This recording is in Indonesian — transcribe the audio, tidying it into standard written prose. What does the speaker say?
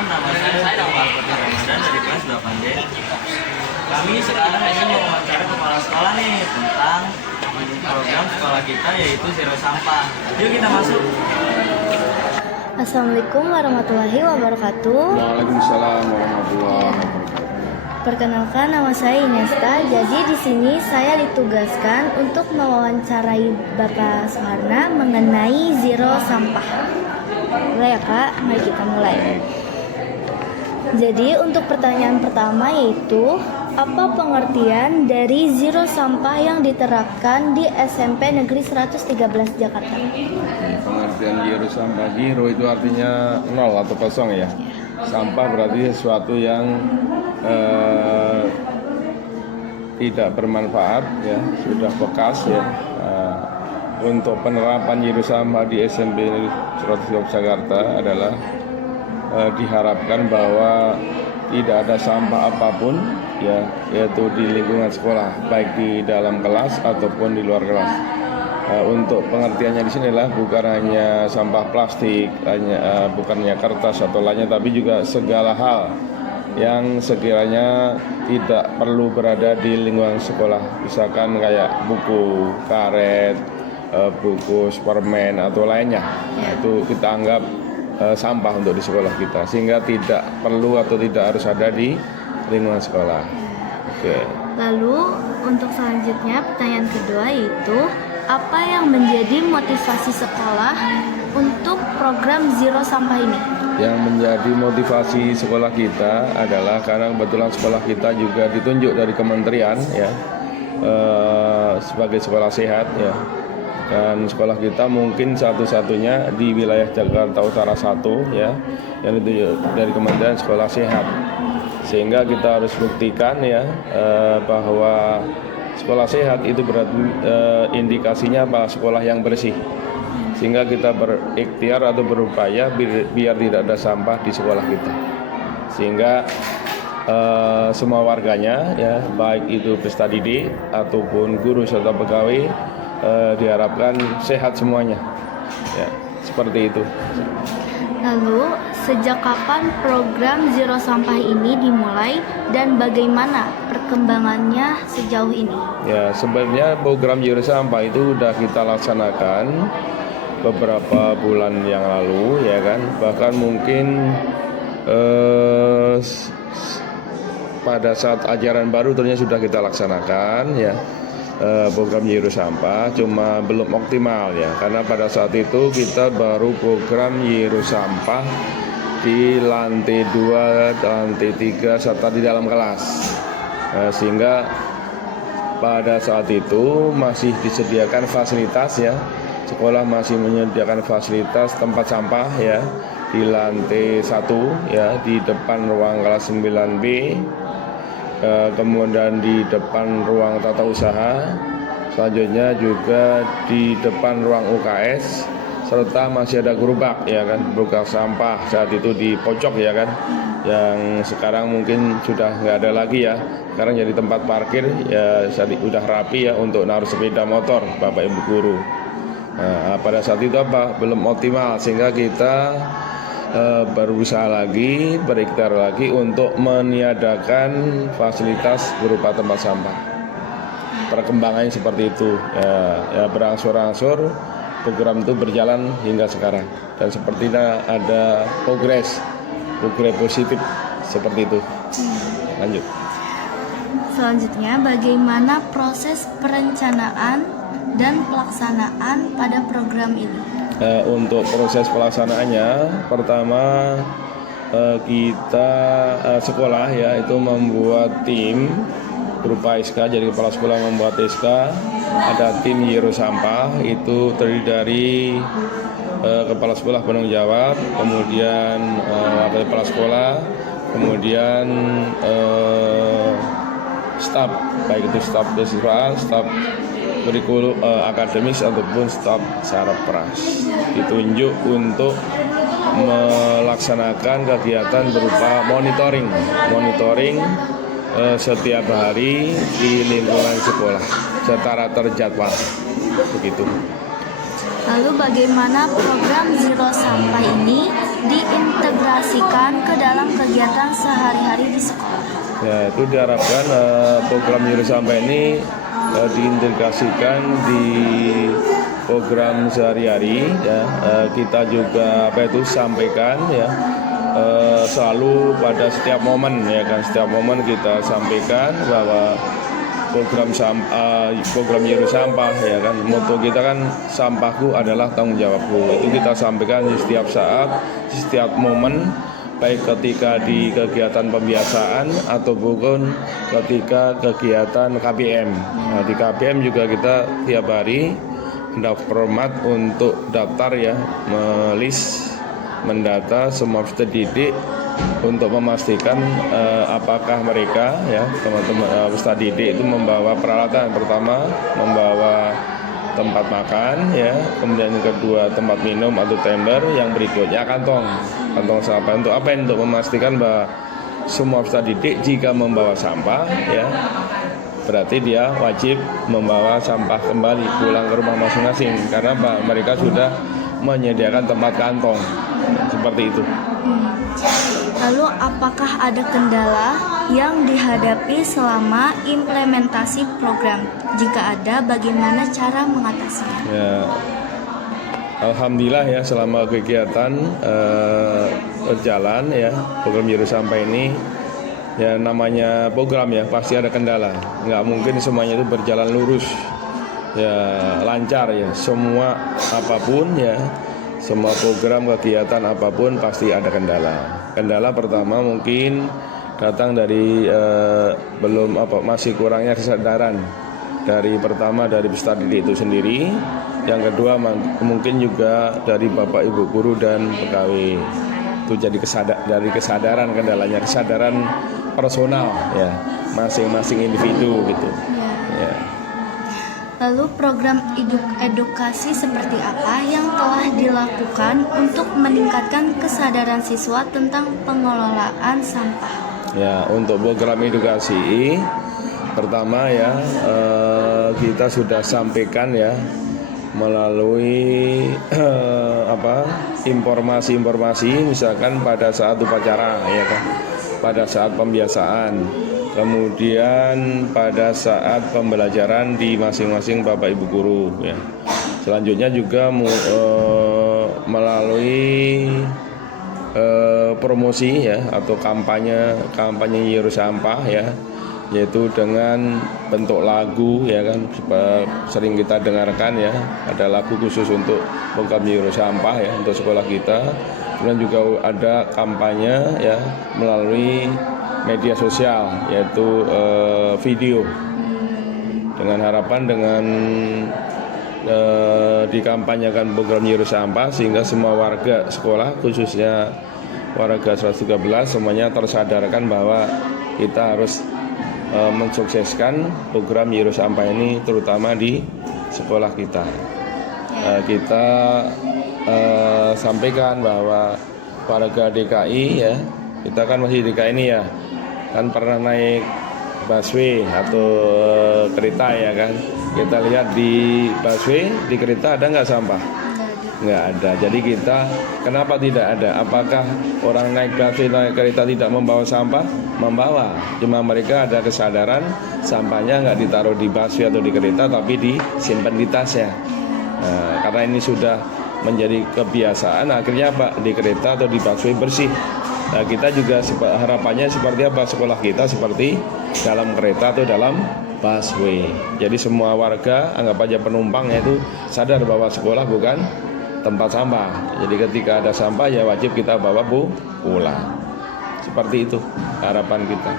perkenalkan, nama saya Dr. Putih Ramadan dari kelas 8D. Kami sekarang ingin mewawancara kepala sekolah nih tentang program sekolah kita yaitu Zero Sampah. Yuk kita masuk. Assalamualaikum warahmatullahi wabarakatuh. Waalaikumsalam warahmatullahi wabarakatuh. Perkenalkan, nama saya Inesta. Jadi di sini saya ditugaskan untuk mewawancarai Bapak Soeharna mengenai zero sampah. Mulai ya Kak, mari kita mulai. Jadi untuk pertanyaan pertama yaitu apa pengertian dari zero sampah yang diterapkan di SMP Negeri 113 Jakarta? Pengertian zero sampah, zero itu artinya nol atau kosong ya. Sampah berarti sesuatu yang tidak bermanfaat ya, sudah bekas ya. Untuk penerapan zero sampah di SMP 113 Jakarta adalah diharapkan bahwa tidak ada sampah apapun ya, yaitu di lingkungan sekolah, baik di dalam kelas ataupun di luar kelas. Untuk pengertiannya di sini adalah bukan hanya sampah plastik, bukan hanya kertas atau lainnya, tapi juga segala hal yang sekiranya tidak perlu berada di lingkungan sekolah. Misalkan kayak buku, karet, buku, permen atau lainnya. Itu kita anggap sampah untuk di sekolah kita, sehingga tidak perlu atau tidak harus ada di lingkungan sekolah. Oke. Lalu untuk selanjutnya pertanyaan kedua yaitu apa yang menjadi motivasi sekolah untuk program zero sampah ini? Yang menjadi motivasi sekolah kita adalah karena kebetulan sekolah kita juga ditunjuk dari kementerian ya, sebagai sekolah sehat ya. Dan sekolah kita mungkin satu-satunya di wilayah Jakarta Utara 1 ya, yang ditunjuk dari kementerian sekolah sehat. Sehingga kita harus buktikan ya bahwa sekolah sehat itu berarti indikasinya apa? Sekolah yang bersih. Sehingga kita berikhtiar atau berupaya biar tidak ada sampah di sekolah kita. Sehingga semua warganya ya, baik itu peserta didik ataupun guru serta pegawai diharapkan sehat semuanya. Ya, seperti itu. Lalu, sejak kapan program zero sampah ini dimulai dan bagaimana perkembangannya sejauh ini? Ya, sebenarnya program zero sampah itu sudah kita laksanakan beberapa bulan yang lalu ya kan. Bahkan mungkin pada saat ajaran baru ternyata sudah kita laksanakan ya. Program zero sampah, cuma belum optimal ya, karena pada saat itu kita baru program zero sampah di lantai 2, lantai 3 serta di dalam kelas, sehingga pada saat itu masih disediakan fasilitas ya, sekolah masih menyediakan fasilitas tempat sampah ya di lantai 1 ya, di depan ruang kelas 9B. Kemudian di depan ruang tata usaha, selanjutnya juga di depan ruang UKS, serta masih ada gerobak ya kan, gerobak sampah saat itu di pojok ya kan, yang sekarang mungkin sudah nggak ada lagi ya, sekarang jadi tempat parkir ya, sudah rapi ya untuk naruh sepeda motor Bapak Ibu guru. Nah, pada saat itu apa? Belum optimal, sehingga kita berusaha lagi, berikhtiar lagi untuk meniadakan fasilitas berupa tempat sampah. Perkembangannya seperti itu ya, berangsur-angsur program itu berjalan hingga sekarang, dan sepertinya ada progres positif seperti itu. Lanjut. Selanjutnya, bagaimana proses perencanaan dan pelaksanaan pada program ini? Untuk proses pelaksanaannya, pertama kita sekolah ya itu membuat tim berupa SK. Jadi kepala sekolah membuat SK, ada tim zero sampah, itu terdiri dari kepala sekolah penanggung jawab, kemudian wakil kepala sekolah, kemudian staf, baik itu staf siswa, staf kurikulum akademis ataupun staf sarpras, ditunjuk untuk melaksanakan kegiatan berupa monitoring setiap hari di lingkungan sekolah secara terjadwal begitu. Lalu bagaimana program Zero Sampah ini diintegrasikan ke dalam kegiatan sehari-hari di sekolah? Ya, itu diharapkan program Nyuruh Sampah ini diintegrasikan di program sehari-hari ya. Kita juga sampaikan ya selalu pada setiap momen ya kan, setiap momen kita sampaikan bahwa program Nyuruh Sampah ya kan, moto kita kan sampahku adalah tanggung jawabku. Itu kita sampaikan di setiap saat, di setiap momen, baik ketika di kegiatan pembiasaan ataupun ketika kegiatan KBM. Nah, di KBM juga kita tiap hari format untuk daftar ya, mendata semua peserta didik untuk memastikan apakah mereka ya teman-teman peserta didik itu membawa peralatan. Pertama membawa tempat makan ya, kemudian yang kedua tempat minum atau tumbler, yang berikutnya kantong sampah. Untuk apa? Untuk memastikan bahwa semua peserta didik jika membawa sampah ya, berarti dia wajib membawa sampah kembali pulang ke rumah masing-masing, karena mereka sudah menyediakan tempat kantong seperti itu. Lalu apakah ada kendala yang dihadapi selama implementasi program? Jika ada, bagaimana cara mengatasinya? Ya, alhamdulillah ya, selama kegiatan berjalan ya program Nyuruh Sampah ini, ya namanya program ya pasti ada kendala. Nggak mungkin semuanya itu berjalan lurus ya, lancar ya. Semua apapun ya, semua program kegiatan apapun pasti ada kendala. Kendala pertama mungkin datang dari masih kurangnya kesadaran dari peserta didik itu sendiri. Yang kedua mungkin juga dari Bapak Ibu guru dan pegawai. Itu jadi dari kesadaran, kendalanya kesadaran personal ya, masing-masing individu gitu. Ya. Lalu program edukasi seperti apa yang telah dilakukan untuk meningkatkan kesadaran siswa tentang pengelolaan sampah? Ya, untuk program edukasi pertama ya kita sudah sampaikan ya melalui informasi-informasi, misalkan pada saat upacara ya kan, pada saat pembiasaan, kemudian pada saat pembelajaran di masing-masing Bapak Ibu guru ya. Selanjutnya juga melalui promosi ya atau kampanye Nyuruh Sampah ya, yaitu dengan bentuk lagu ya kan, sering kita dengarkan ya, ada lagu khusus untuk program Nyuruh Sampah ya untuk sekolah kita. Kemudian juga ada kampanye ya melalui media sosial, yaitu video, dengan harapan dengan dikampanyekan program Nyuruh Sampah sehingga semua warga sekolah, khususnya warga 113, semuanya tersadarkan bahwa kita harus mensukseskan program Nyuruh Sampah ini, terutama di sekolah kita. Kita sampaikan bahwa warga DKI ya, kita kan masih DKI ini ya, kan pernah naik busway atau kereta ya kan. Kita lihat di busway, di kereta ada nggak sampah? Nggak ada. Jadi kita, kenapa tidak ada? Apakah orang naik busway, naik kereta tidak membawa sampah? Membawa. Cuma mereka ada kesadaran sampahnya nggak ditaruh di busway atau di kereta, tapi disimpan di tasnya. Nah, karena ini sudah menjadi kebiasaan, akhirnya Pak di kereta atau di busway bersih. Nah, kita juga harapannya seperti apa? Sekolah kita seperti dalam kereta atau dalam busway. Jadi semua warga, anggap aja penumpangnya itu sadar bahwa sekolah bukan tempat sampah. Jadi ketika ada sampah ya wajib kita bawa pulang. Seperti itu harapan kita.